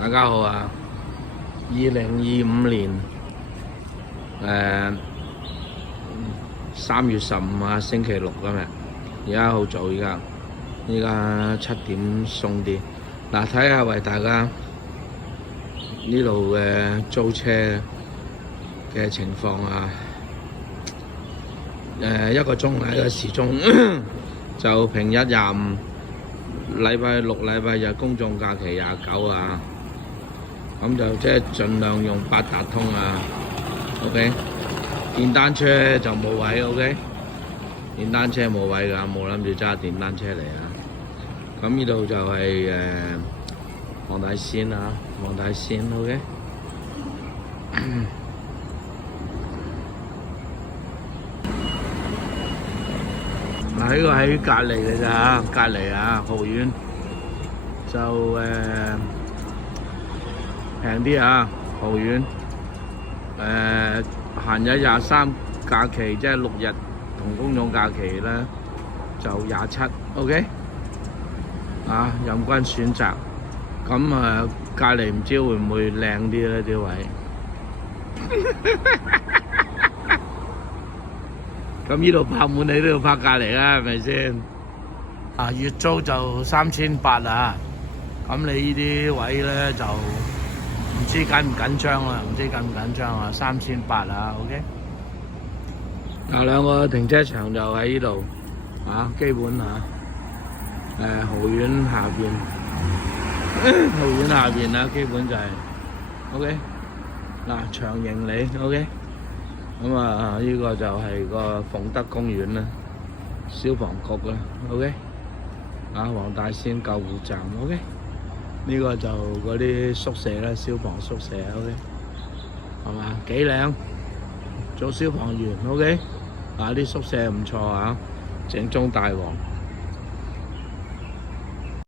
大家好啊！2025年3月15啊，星期六今日，而家好早，依家7點鬆啲。嗱，睇下為大家呢度嘅租車嘅情況啊。1個鐘喺個時鐘就平日25，禮拜六、禮拜日公眾假期29啊。咁就即係盡量用八達通啊 ，OK。電單車就冇位 ，OK。電單車冇位㗎，冇諗住揸電單車嚟啊。咁呢度就係黃大仙啊，黃大仙 OK。嗱，呢個喺隔離嘅咋，隔離啊，豪苑就平啲啊，豪苑閒日23，假期即係6日同公眾假期咧就27 ，OK 啊，任君選擇。咁隔離唔知會唔會靚啲咧啲位？咁呢度泊滿你都要泊隔離啦，係咪先？啊，月租就3800啊，咁你呢啲位咧就〜唔知緊唔緊張啦，唔知緊唔緊張啊，3800啊 ，OK。嗱，兩個停車場就喺呢度，基本豪苑下邊，豪苑下邊啊，基本就係 OK。嗱，長盈里 OK。咁呢個就係個鳳德公園啦，消防局啦 OK。黃大仙救護站 OK。呢個就嗰啲宿舍啦，消防宿舍 OK， 係嘛？幾靚，做消防員 OK，啲宿舍唔錯啊，正宗大王。